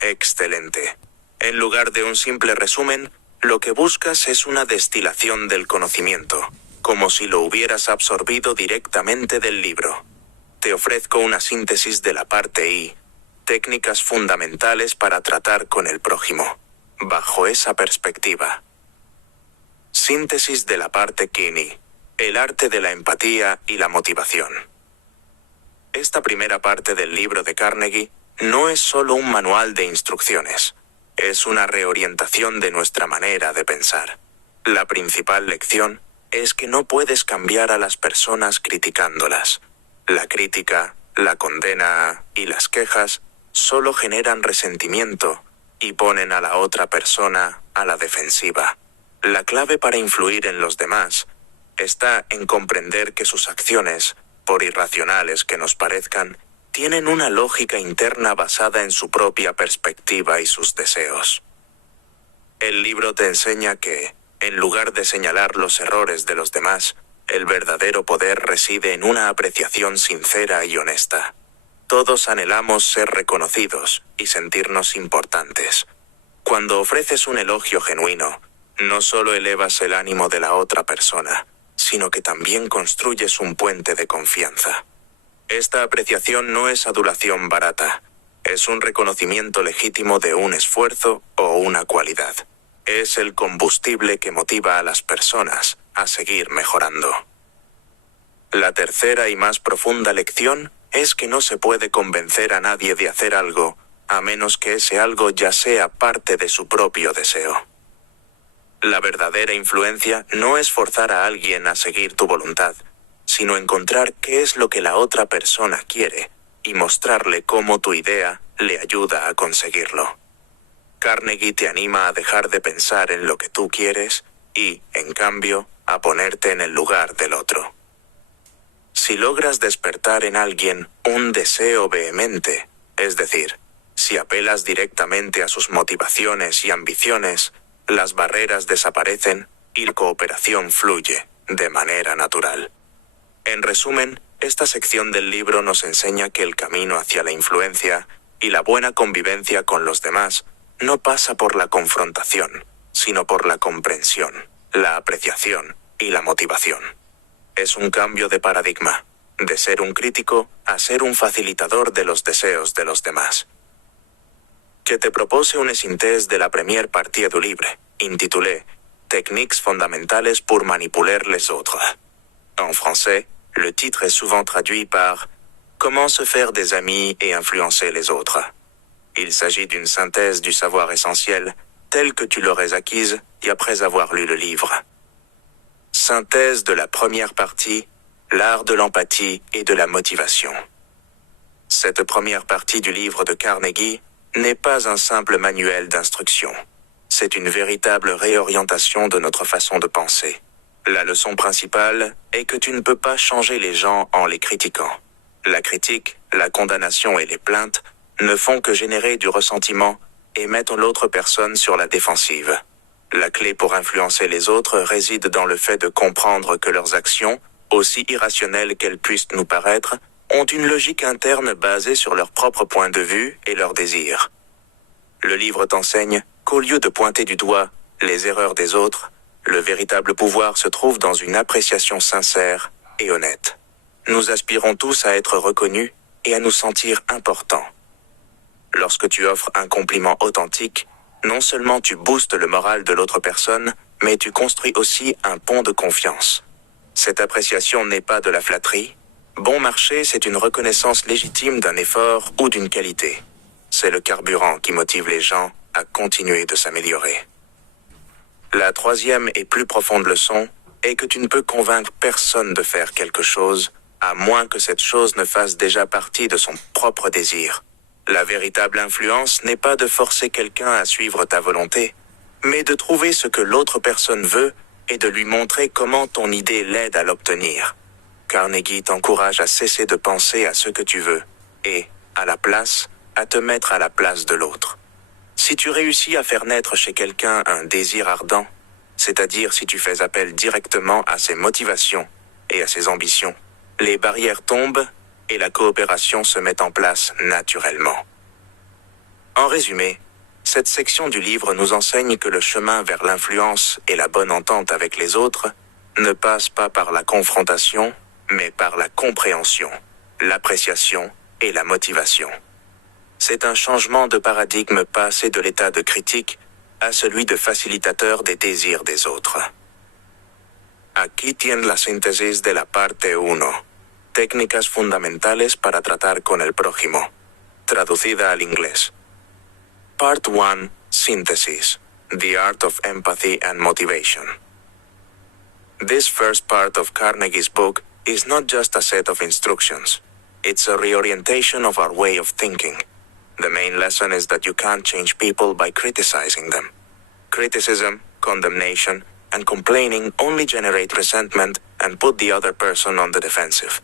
Excelente. En lugar de un simple resumen, lo que buscas es una destilación del conocimiento, como si lo hubieras absorbido directamente del libro. Te ofrezco una síntesis de la parte I, técnicas fundamentales para tratar con el prójimo, bajo esa perspectiva. Síntesis de la parte Kini, el arte de la empatía y la motivación. Esta primera parte del libro de Carnegie no es solo un manual de instrucciones, es una reorientación de nuestra manera de pensar. La principal lección es que no puedes cambiar a las personas criticándolas. La crítica, la condena y las quejas solo generan resentimiento y ponen a la otra persona a la defensiva. La clave para influir en los demás está en comprender que sus acciones, por irracionales que nos parezcan, tienen una lógica interna basada en su propia perspectiva y sus deseos. El libro te enseña que, en lugar de señalar los errores de los demás, el verdadero poder reside en una apreciación sincera y honesta. Todos anhelamos ser reconocidos y sentirnos importantes. Cuando ofreces un elogio genuino, no solo elevas el ánimo de la otra persona, sino que también construyes un puente de confianza. Esta apreciación no es adulación barata, es un reconocimiento legítimo de un esfuerzo o una cualidad. Es el combustible que motiva a las personas a seguir mejorando. La tercera y más profunda lección es que no se puede convencer a nadie de hacer algo, a menos que ese algo ya sea parte de su propio deseo. La verdadera influencia no es forzar a alguien a seguir tu voluntad, sino encontrar qué es lo que la otra persona quiere y mostrarle cómo tu idea le ayuda a conseguirlo. Carnegie te anima a dejar de pensar en lo que tú quieres y, en cambio, a ponerte en el lugar del otro. Si logras despertar en alguien un deseo vehemente, es decir, si apelas directamente a sus motivaciones y ambiciones, las barreras desaparecen y la cooperación fluye de manera natural. En resumen, esta sección del libro nos enseña que el camino hacia la influencia y la buena convivencia con los demás no pasa por la confrontación, sino por la comprensión, la apreciación y la motivación. Es un cambio de paradigma, de ser un crítico a ser un facilitador de los deseos de los demás. Je te propose une synthèse de la première partie du livre, intitulée Techniques fondamentales pour manipuler les autres. En français, le titre est souvent traduit par Comment se faire des amis et influencer les autres. Il s'agit d'une synthèse du savoir essentiel tel que tu l'aurais acquise et après avoir lu le livre. Synthèse de la première partie, l'art de l'empathie et de la motivation. Cette première partie du livre de Carnegie n'est pas un simple manuel d'instruction. C'est une véritable réorientation de notre façon de penser. La leçon principale est que tu ne peux pas changer les gens en les critiquant. La critique, la condamnation et les plaintes ne font que générer du ressentiment et mettre l'autre personne sur la défensive. La clé pour influencer les autres réside dans le fait de comprendre que leurs actions, aussi irrationnelles qu'elles puissent nous paraître, ont une logique interne basée sur leur propre point de vue et leurs désirs. Le livre t'enseigne qu'au lieu de pointer du doigt les erreurs des autres, le véritable pouvoir se trouve dans une appréciation sincère et honnête. Nous aspirons tous à être reconnus et à nous sentir importants. Lorsque tu offres un compliment authentique, non seulement tu boostes le moral de l'autre personne, mais tu construis aussi un pont de confiance. Cette appréciation n'est pas de la flatterie. Bon marché, c'est une reconnaissance légitime d'un effort ou d'une qualité. C'est le carburant qui motive les gens à continuer de s'améliorer. La troisième et plus profonde leçon est que tu ne peux convaincre personne de faire quelque chose, à moins que cette chose ne fasse déjà partie de son propre désir. La véritable influence n'est pas de forcer quelqu'un à suivre ta volonté, mais de trouver ce que l'autre personne veut et de lui montrer comment ton idée l'aide à l'obtenir. Carnegie t'encourage à cesser de penser à ce que tu veux et, à la place, à te mettre à la place de l'autre. Si tu réussis à faire naître chez quelqu'un un désir ardent, c'est-à-dire si tu fais appel directement à ses motivations et à ses ambitions, les barrières tombent et la coopération se met en place naturellement. En résumé, cette section du livre nous enseigne que le chemin vers l'influence et la bonne entente avec les autres ne passe pas par la confrontation, mais par la compréhension, l'appréciation et la motivation. C'est un changement de paradigme passé de l'état de critique a celui de facilitateur des désirs des autres. Aquí tiene la síntesis de la parte 1. Técnicas fundamentales para tratar con el prójimo. Traducida al inglés. Part 1. Synthesis. The Art of Empathy and Motivation. This first part of Carnegie's book is not just a set of instructions. It's a reorientation of our way of thinking. The main lesson is that you can't change people by criticizing them. Criticism, condemnation, and complaining only generate resentment and put the other person on the defensive.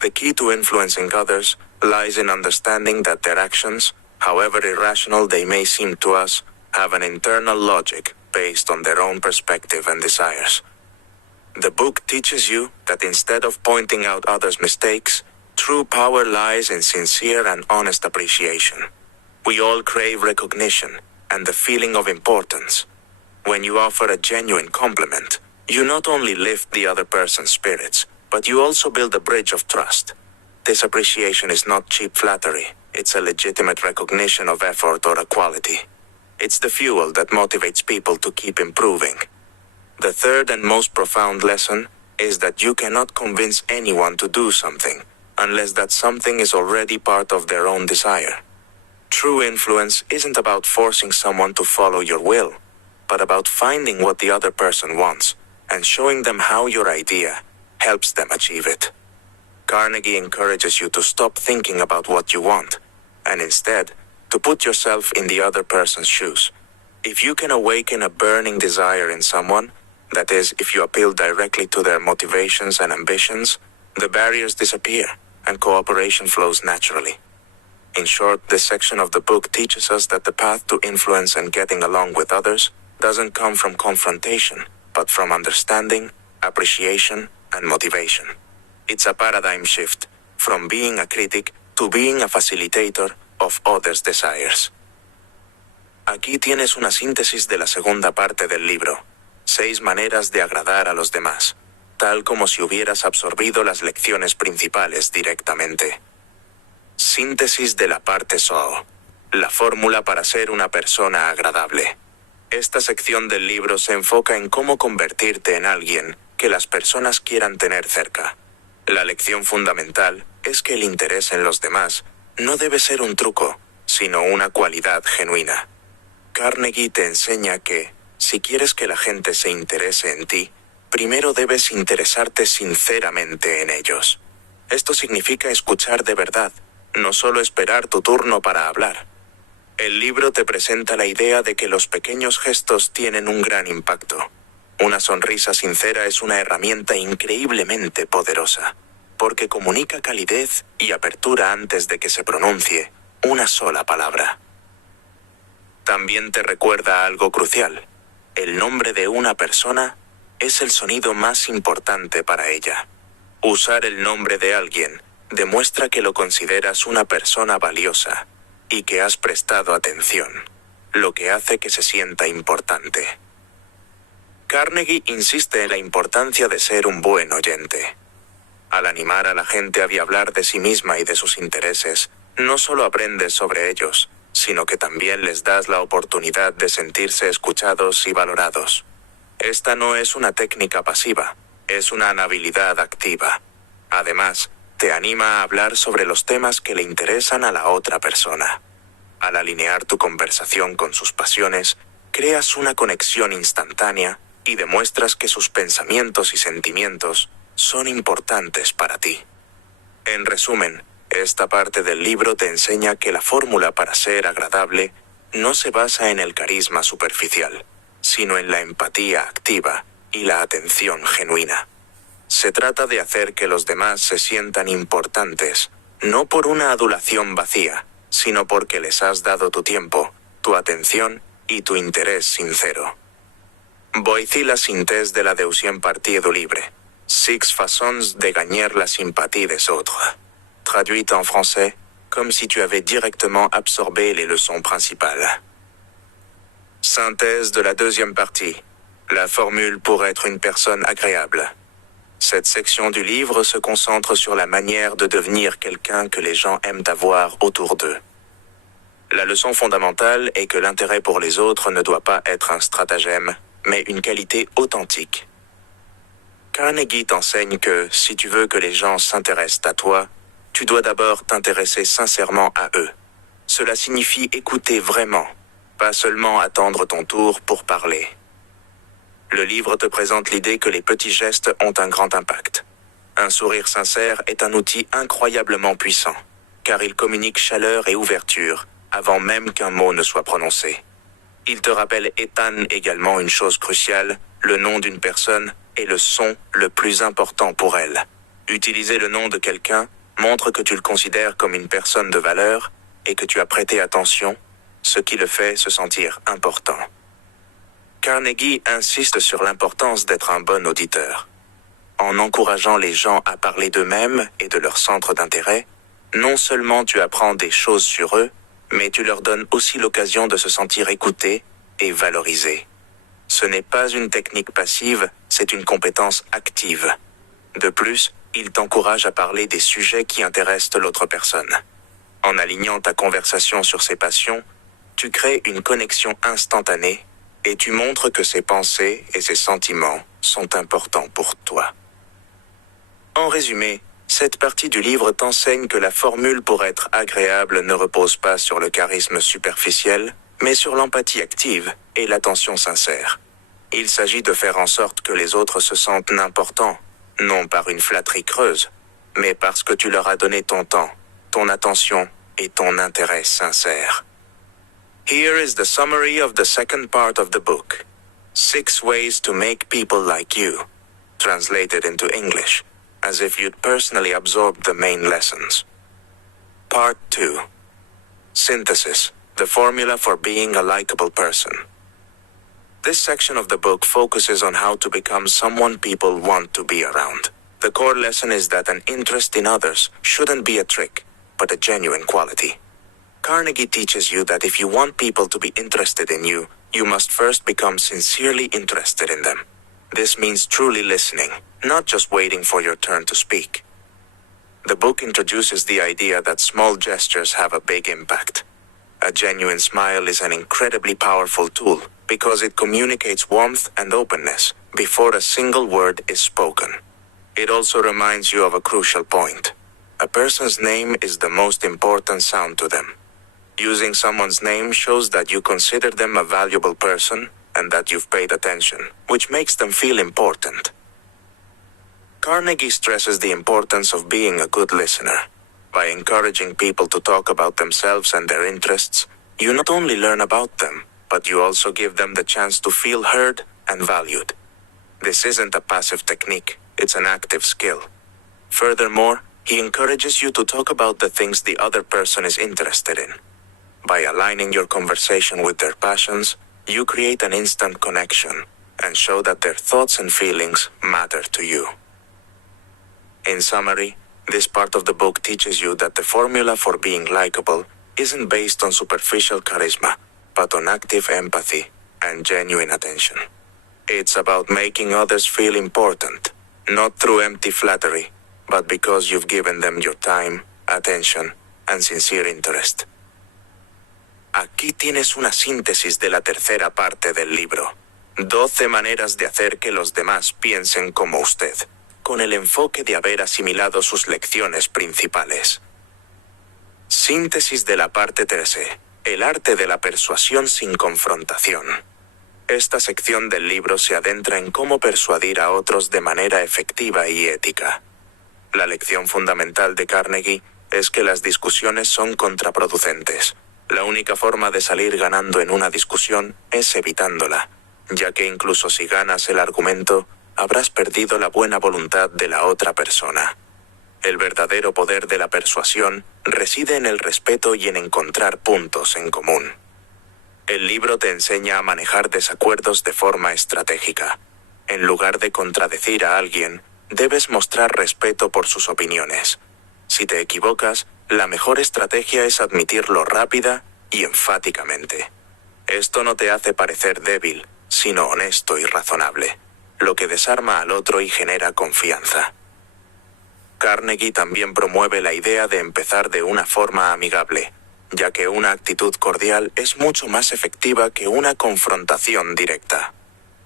The key to influencing others lies in understanding that their actions, however irrational they may seem to us, have an internal logic based on their own perspective and desires. The book teaches you that instead of pointing out others' mistakes, true power lies in sincere and honest appreciation. We all crave recognition and the feeling of importance. When you offer a genuine compliment, you not only lift the other person's spirits, but you also build a bridge of trust. This appreciation is not cheap flattery, it's a legitimate recognition of effort or a quality. It's the fuel that motivates people to keep improving. The third and most profound lesson is that you cannot convince anyone to do something unless that something is already part of their own desire. True influence isn't about forcing someone to follow your will, but about finding what the other person wants and showing them how your idea helps them achieve it. Carnegie encourages you to stop thinking about what you want, and instead, to put yourself in the other person's shoes. If you can awaken a burning desire in someone, that is, if you appeal directly to their motivations and ambitions, the barriers disappear, and cooperation flows naturally. In short, this section of the book teaches us that the path to influence and getting along with others doesn't come from confrontation, but from understanding, appreciation, and motivation. It's a paradigm shift, from being a critic to being a facilitator of others' desires. Aquí tienes una síntesis de la segunda parte del libro. 6 maneras de agradar a los demás, tal como si hubieras absorbido las lecciones principales directamente. Síntesis de la parte SOO. La fórmula para ser una persona agradable. Esta sección del libro se enfoca en cómo convertirte en alguien que las personas quieran tener cerca. La lección fundamental es que el interés en los demás no debe ser un truco, sino una cualidad genuina. Carnegie te enseña que, si quieres que la gente se interese en ti, primero debes interesarte sinceramente en ellos. Esto significa escuchar de verdad, no solo esperar tu turno para hablar. El libro te presenta la idea de que los pequeños gestos tienen un gran impacto. Una sonrisa sincera es una herramienta increíblemente poderosa, porque comunica calidez y apertura antes de que se pronuncie una sola palabra. También te recuerda algo crucial. El nombre de una persona es el sonido más importante para ella. Usar el nombre de alguien demuestra que lo consideras una persona valiosa y que has prestado atención, lo que hace que se sienta importante. Carnegie insiste en la importancia de ser un buen oyente. Al animar a la gente a hablar de sí misma y de sus intereses, no solo aprendes sobre ellos, sino que también les das la oportunidad de sentirse escuchados y valorados. Esta no es una técnica pasiva, es una habilidad activa. Además, te anima a hablar sobre los temas que le interesan a la otra persona. Al alinear tu conversación con sus pasiones, creas una conexión instantánea y demuestras que sus pensamientos y sentimientos son importantes para ti. En resumen, esta parte del libro te enseña que la fórmula para ser agradable no se basa en el carisma superficial, sino en la empatía activa y la atención genuina. Se trata de hacer que los demás se sientan importantes, no por una adulación vacía, sino porque les has dado tu tiempo, tu atención y tu interés sincero. Voici la synthèse de la deuxième partie du livre. 6 façons de gagner la sympathie des autres. Traduite en français, comme si tu avais directement absorbé les leçons principales. Synthèse de la deuxième partie. La formule pour être une personne agréable. Cette section du livre se concentre sur la manière de devenir quelqu'un que les gens aiment avoir autour d'eux. La leçon fondamentale est que l'intérêt pour les autres ne doit pas être un stratagème, mais une qualité authentique. Carnegie t'enseigne que si tu veux que les gens s'intéressent à toi, tu dois d'abord t'intéresser sincèrement à eux. Cela signifie écouter vraiment, pas seulement attendre ton tour pour parler. Le livre te présente l'idée que les petits gestes ont un grand impact. Un sourire sincère est un outil incroyablement puissant, car il communique chaleur et ouverture avant même qu'un mot ne soit prononcé. Il te rappelle Ethan également une chose cruciale, le nom d'une personne est le son le plus important pour elle. Utiliser le nom de quelqu'un montre que tu le considères comme une personne de valeur et que tu as prêté attention, ce qui le fait se sentir important. Carnegie insiste sur l'importance d'être un bon auditeur. En encourageant les gens à parler d'eux-mêmes et de leur centre d'intérêt, non seulement tu apprends des choses sur eux, mais tu leur donnes aussi l'occasion de se sentir écoutés et valorisés. Ce n'est pas une technique passive, c'est une compétence active. De plus, il t'encourage à parler des sujets qui intéressent l'autre personne. En alignant ta conversation sur ses passions, tu crées une connexion instantanée et tu montres que ses pensées et ses sentiments sont importants pour toi. En résumé, cette partie du livre t'enseigne que la formule pour être agréable ne repose pas sur le charisme superficiel, mais sur l'empathie active et l'attention sincère. Il s'agit de faire en sorte que les autres se sentent importants, non par une flatterie creuse, mais parce que tu leur as donné ton temps, ton attention et ton intérêt sincère. Here is the summary of the second part of the book. 6 ways to make people like you. Translated into English, as if you'd personally absorbed the main lessons. Part 2. Synthesis, the formula for being a likable person. This section of the book focuses on how to become someone people want to be around. The core lesson is that an interest in others shouldn't be a trick, but a genuine quality. Carnegie teaches you that if you want people to be interested in you, you must first become sincerely interested in them. This means truly listening, not just waiting for your turn to speak. The book introduces the idea that small gestures have a big impact. A genuine smile is an incredibly powerful tool because it communicates warmth and openness before a single word is spoken. It also reminds you of a crucial point. A person's name is the most important sound to them. Using someone's name shows that you consider them a valuable person and that you've paid attention, which makes them feel important. Carnegie stresses the importance of being a good listener. By encouraging people to talk about themselves and their interests, you not only learn about them, but you also give them the chance to feel heard and valued. This isn't a passive technique, it's an active skill. Furthermore, he encourages you to talk about the things the other person is interested in. By aligning your conversation with their passions, you create an instant connection and show that their thoughts and feelings matter to you. In summary, this part of the book teaches you that the formula for being likable isn't based on superficial charisma, but on active empathy and genuine attention. It's about making others feel important, not through empty flattery, but because you've given them your time, attention, and sincere interest. Aquí tienes una síntesis de la tercera parte del libro. 12 maneras de hacer que los demás piensen como usted, con el enfoque de haber asimilado sus lecciones principales. Síntesis de la parte 13. El arte de la persuasión sin confrontación. Esta sección del libro se adentra en cómo persuadir a otros de manera efectiva y ética. La lección fundamental de Carnegie es que las discusiones son contraproducentes. La única forma de salir ganando en una discusión es evitándola, ya que incluso si ganas el argumento, habrás perdido la buena voluntad de la otra persona. El verdadero poder de la persuasión reside en el respeto y en encontrar puntos en común. El libro te enseña a manejar desacuerdos de forma estratégica. En lugar de contradecir a alguien, debes mostrar respeto por sus opiniones. Si te equivocas, la mejor estrategia es admitirlo rápida y enfáticamente. Esto no te hace parecer débil, sino honesto y razonable, lo que desarma al otro y genera confianza. Carnegie también promueve la idea de empezar de una forma amigable, ya que una actitud cordial es mucho más efectiva que una confrontación directa.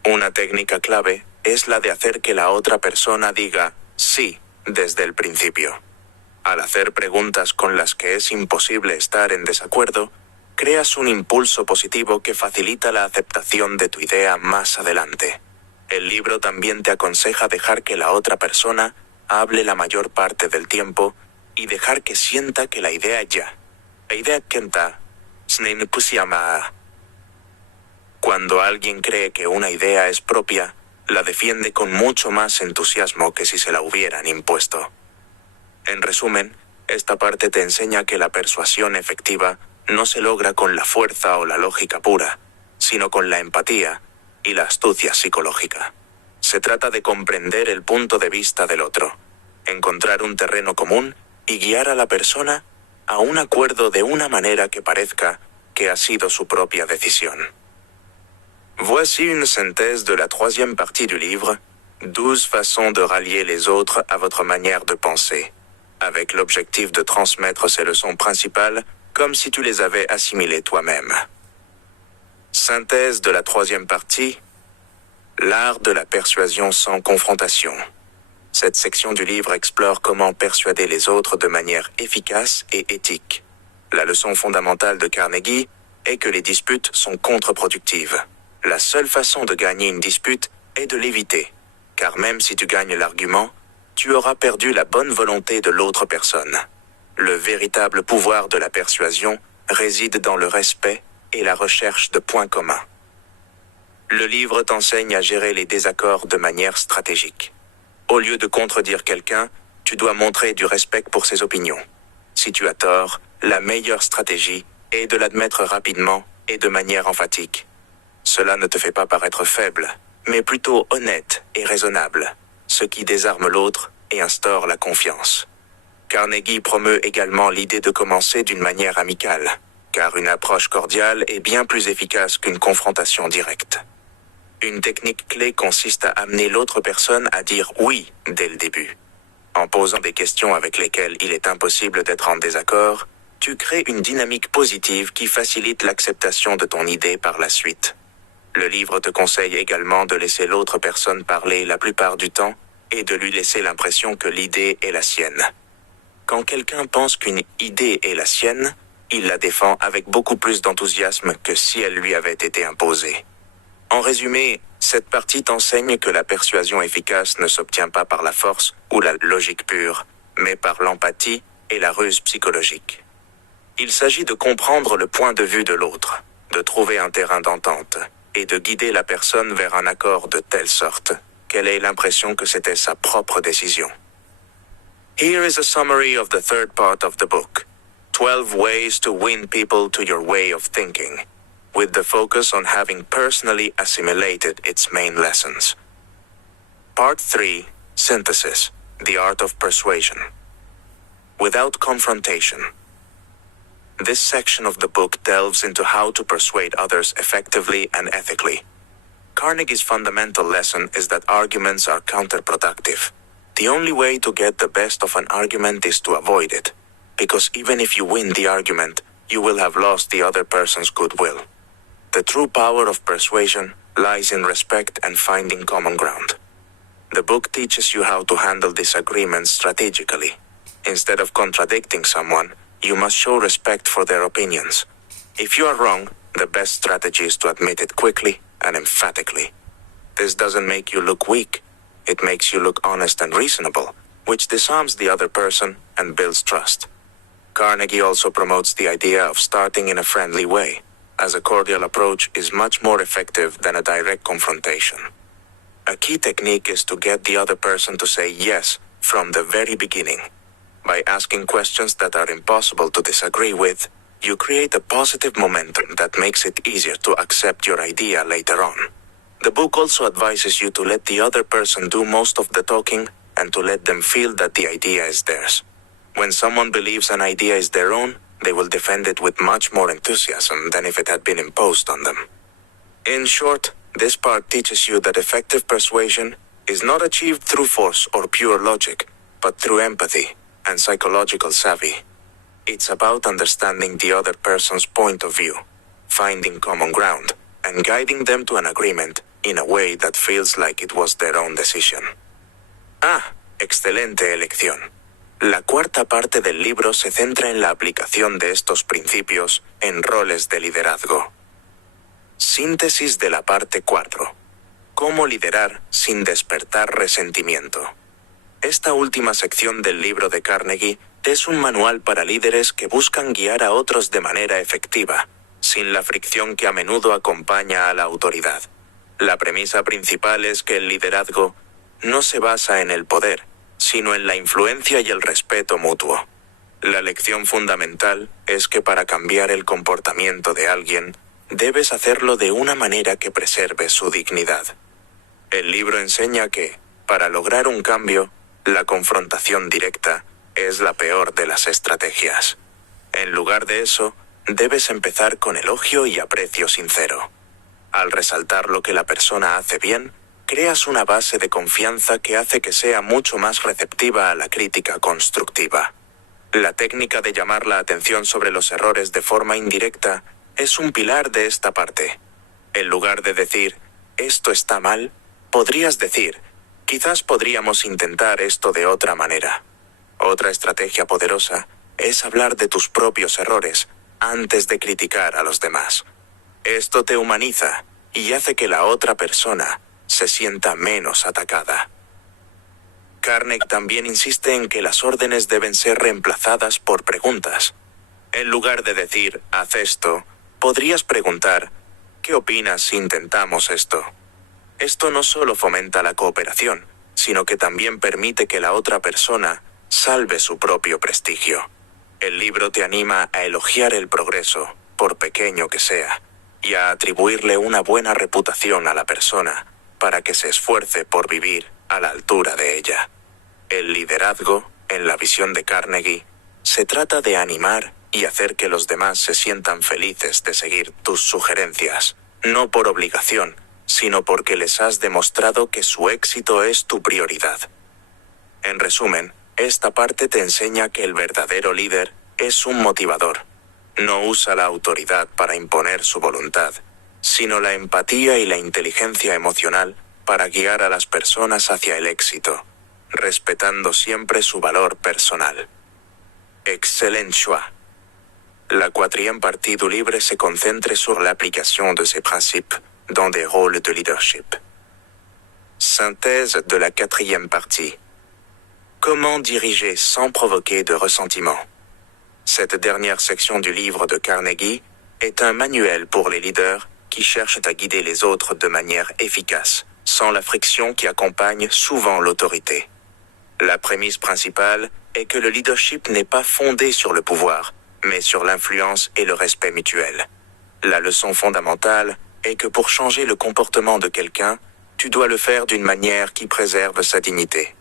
Una técnica clave es la de hacer que la otra persona diga sí desde el principio. Al hacer preguntas con las que es imposible estar en desacuerdo, creas un impulso positivo que facilita la aceptación de tu idea más adelante. El libro también te aconseja dejar que la otra persona hable la mayor parte del tiempo y dejar que sienta que la idea kenta, Cuando alguien cree que una idea es propia, la defiende con mucho más entusiasmo que si se la hubieran impuesto. En resumen, esta parte te enseña que la persuasión efectiva no se logra con la fuerza o la lógica pura, sino con la empatía y la astucia psicológica. Se trata de comprender el punto de vista del otro, encontrar un terreno común y guiar a la persona a un acuerdo de una manera que parezca que ha sido su propia decisión. Voici une synthèse de la troisième partie du livre, 12 façons de rallier les autres à votre manière de penser, avec l'objectif de transmettre ces leçons principales comme si tu les avais assimilées toi-même. Synthèse de la troisième partie, l'art de la persuasion sans confrontation. Cette section du livre explore comment persuader les autres de manière efficace et éthique. La leçon fondamentale de Carnegie est que les disputes sont contre-productives. La seule façon de gagner une dispute est de l'éviter, car même si tu gagnes l'argument, tu auras perdu la bonne volonté de l'autre personne. Le véritable pouvoir de la persuasion réside dans le respect et la recherche de points communs. Le livre t'enseigne à gérer les désaccords de manière stratégique. Au lieu de contredire quelqu'un, tu dois montrer du respect pour ses opinions. Si tu as tort, la meilleure stratégie est de l'admettre rapidement et de manière emphatique. Cela ne te fait pas paraître faible, mais plutôt honnête et raisonnable, ce qui désarme l'autre et instaure la confiance. Carnegie promeut également l'idée de commencer d'une manière amicale, car une approche cordiale est bien plus efficace qu'une confrontation directe. Une technique clé consiste à amener l'autre personne à dire oui dès le début. En posant des questions avec lesquelles il est impossible d'être en désaccord, tu crées une dynamique positive qui facilite l'acceptation de ton idée par la suite. Le livre te conseille également de laisser l'autre personne parler la plupart du temps et de lui laisser l'impression que l'idée est la sienne. Quand quelqu'un pense qu'une idée est la sienne, il la défend avec beaucoup plus d'enthousiasme que si elle lui avait été imposée. En résumé, cette partie t'enseigne que la persuasion efficace ne s'obtient pas par la force ou la logique pure, mais par l'empathie et la ruse psychologique. Il s'agit de comprendre le point de vue de l'autre, de trouver un terrain d'entente, et de guider la personne vers un accord de telle sorte qu'elle ait l'impression que c'était sa propre décision. Here is a summary of the third part of the book, 12 ways to win people to your way of thinking, with the focus on having personally assimilated its main lessons. Part 3, Synthesis, the art of persuasion. Without confrontation. This section of the book delves into how to persuade others effectively and ethically. Carnegie's fundamental lesson is that arguments are counterproductive. The only way to get the best of an argument is to avoid it, because even if you win the argument, you will have lost the other person's goodwill. The true power of persuasion lies in respect and finding common ground. The book teaches you how to handle disagreements strategically. Instead of contradicting someone, you must show respect for their opinions. If you are wrong, the best strategy is to admit it quickly and emphatically. This doesn't make you look weak. It makes you look honest and reasonable, which disarms the other person and builds trust. Carnegie also promotes the idea of starting in a friendly way, as a cordial approach is much more effective than a direct confrontation. A key technique is to get the other person to say yes from the very beginning. By asking questions that are impossible to disagree with, you create a positive momentum that makes it easier to accept your idea later on. The book also advises you to let the other person do most of the talking and to let them feel that the idea is theirs. When someone believes an idea is their own, they will defend it with much more enthusiasm than if it had been imposed on them. In short, this part teaches you that effective persuasion is not achieved through force or pure logic, but through empathy and psychological savvy. It's about understanding the other person's point of view, finding common ground, and guiding them to an agreement in a way that feels like it was their own decision. Excelente elección. La cuarta parte del libro se centra en la aplicación de estos principios en roles de liderazgo. Síntesis de la parte 4. Cómo liderar sin despertar resentimiento. Esta última sección del libro de Carnegie es un manual para líderes que buscan guiar a otros de manera efectiva, sin la fricción que a menudo acompaña a la autoridad. La premisa principal es que el liderazgo no se basa en el poder, sino en la influencia y el respeto mutuo. La lección fundamental es que para cambiar el comportamiento de alguien, debes hacerlo de una manera que preserve su dignidad. El libro enseña que, para lograr un cambio, la confrontación directa es la peor de las estrategias. En lugar de eso, debes empezar con elogio y aprecio sincero. Al resaltar lo que la persona hace bien, creas una base de confianza que hace que sea mucho más receptiva a la crítica constructiva. La técnica de llamar la atención sobre los errores de forma indirecta es un pilar de esta parte. En lugar de decir, esto está mal, podrías decir, quizás podríamos intentar esto de otra manera. Otra estrategia poderosa es hablar de tus propios errores antes de criticar a los demás. Esto te humaniza y hace que la otra persona se sienta menos atacada. Carnegie también insiste en que las órdenes deben ser reemplazadas por preguntas. En lugar de decir, haz esto, podrías preguntar, ¿qué opinas si intentamos esto? Esto no solo fomenta la cooperación, sino que también permite que la otra persona salve su propio prestigio. El libro te anima a elogiar el progreso, por pequeño que sea, y a atribuirle una buena reputación a la persona, para que se esfuerce por vivir a la altura de ella. El liderazgo, en la visión de Carnegie, se trata de animar y hacer que los demás se sientan felices de seguir tus sugerencias, no por obligación, sino porque les has demostrado que su éxito es tu prioridad. En resumen, esta parte te enseña que el verdadero líder es un motivador. No usa la autoridad para imponer su voluntad, sino la empatía y la inteligencia emocional para guiar a las personas hacia el éxito, respetando siempre su valor personal. Excellent choix. La quatrième partie du livre se concentre sur l'application de ces principes dans des rôles de leadership. Synthèse de la quatrième partie. Comment diriger sans provoquer de ressentiment? Cette dernière section du livre de Carnegie est un manuel pour les leaders qui cherchent à guider les autres de manière efficace, sans la friction qui accompagne souvent l'autorité. La prémisse principale est que le leadership n'est pas fondé sur le pouvoir, mais sur l'influence et le respect mutuel. La leçon fondamentale est que pour changer le comportement de quelqu'un, tu dois le faire d'une manière qui préserve sa dignité.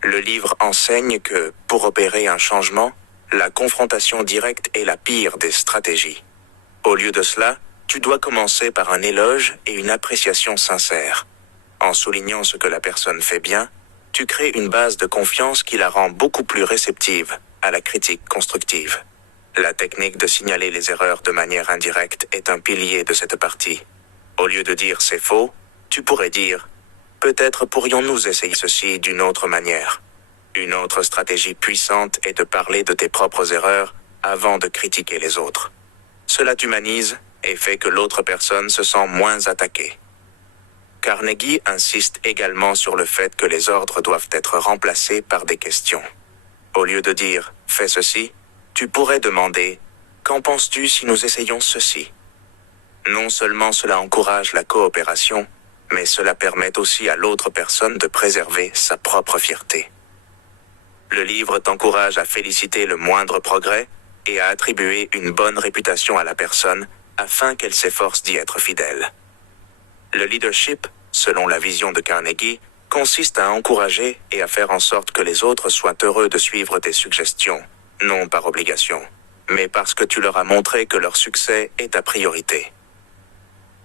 Le livre enseigne que, pour opérer un changement, la confrontation directe est la pire des stratégies. Au lieu de cela, tu dois commencer par un éloge et une appréciation sincère. En soulignant ce que la personne fait bien, tu crées une base de confiance qui la rend beaucoup plus réceptive à la critique constructive. La technique de signaler les erreurs de manière indirecte est un pilier de cette partie. Au lieu de dire c'est faux, tu pourrais dire peut-être pourrions-nous essayer ceci d'une autre manière. Une autre stratégie puissante est de parler de tes propres erreurs avant de critiquer les autres. Cela t'humanise et fait que l'autre personne se sent moins attaquée. Carnegie insiste également sur le fait que les ordres doivent être remplacés par des questions. Au lieu de dire « fais ceci », tu pourrais demander « qu'en penses-tu si nous essayons ceci ?» Non seulement cela encourage la coopération, mais cela permet aussi à l'autre personne de préserver sa propre fierté. Le livre t'encourage à féliciter le moindre progrès et à attribuer une bonne réputation à la personne afin qu'elle s'efforce d'y être fidèle. Le leadership, selon la vision de Carnegie, consiste à encourager et à faire en sorte que les autres soient heureux de suivre tes suggestions, non par obligation, mais parce que tu leur as montré que leur succès est ta priorité.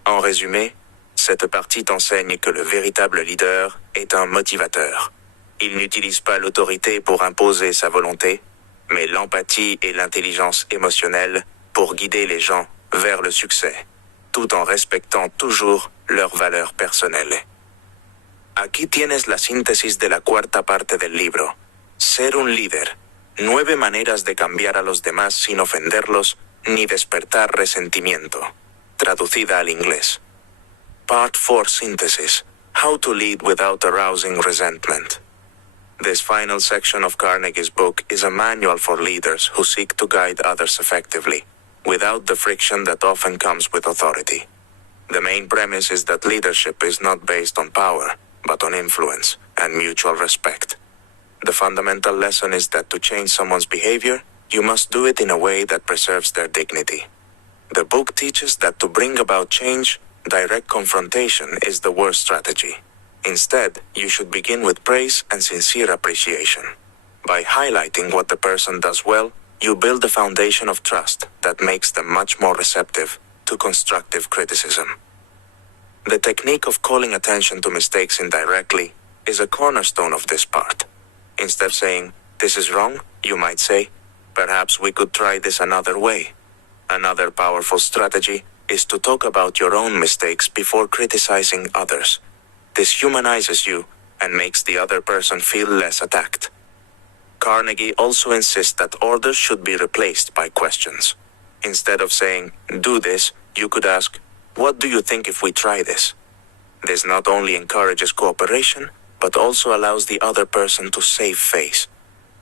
En résumé, cette partie t'enseigne que le véritable leader est un motivateur. Il n'utilise pas l'autorité pour imposer sa volonté, mais l'empathie et l'intelligence émotionnelle pour guider les gens vers le succès, tout en respectant toujours leurs valeurs personnelles. Aquí tienes la síntesis de la cuarta parte del libro. Ser un líder. 9 maneras de cambiar a los demás sin ofenderlos ni despertar resentimiento. Traducida al inglés. Part 4 Synthesis. How to lead without arousing resentment. This final section of Carnegie's book is a manual for leaders who seek to guide others effectively, without the friction that often comes with authority. The main premise is that leadership is not based on power, but on influence and mutual respect. The fundamental lesson is that to change someone's behavior, you must do it in a way that preserves their dignity. The book teaches that to bring about change, direct confrontation is the worst strategy. Instead, you should begin with praise and sincere appreciation. By highlighting what the person does well, you build a foundation of trust that makes them much more receptive to constructive criticism. The technique of calling attention to mistakes indirectly is a cornerstone of this part. Instead of saying, "This is wrong," you might say, "Perhaps we could try this another way." Another powerful strategy is to talk about your own mistakes before criticizing others. This humanizes you and makes the other person feel less attacked. Carnegie also insists that orders should be replaced by questions. Instead of saying, "Do this," you could ask, "What do you think if we try this?" This not only encourages cooperation, but also allows the other person to save face.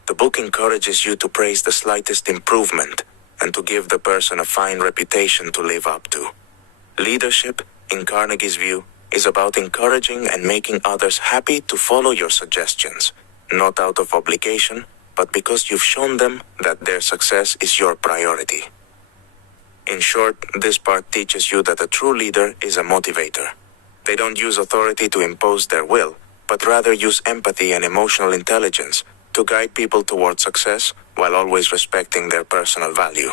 The book encourages you to praise the slightest improvement and to give the person a fine reputation to live up to. Leadership, in Carnegie's view, is about encouraging and making others happy to follow your suggestions, not out of obligation, but because you've shown them that their success is your priority. In short, this part teaches you that a true leader is a motivator. They don't use authority to impose their will, but rather use empathy and emotional intelligence to guide people toward success while always respecting their personal value.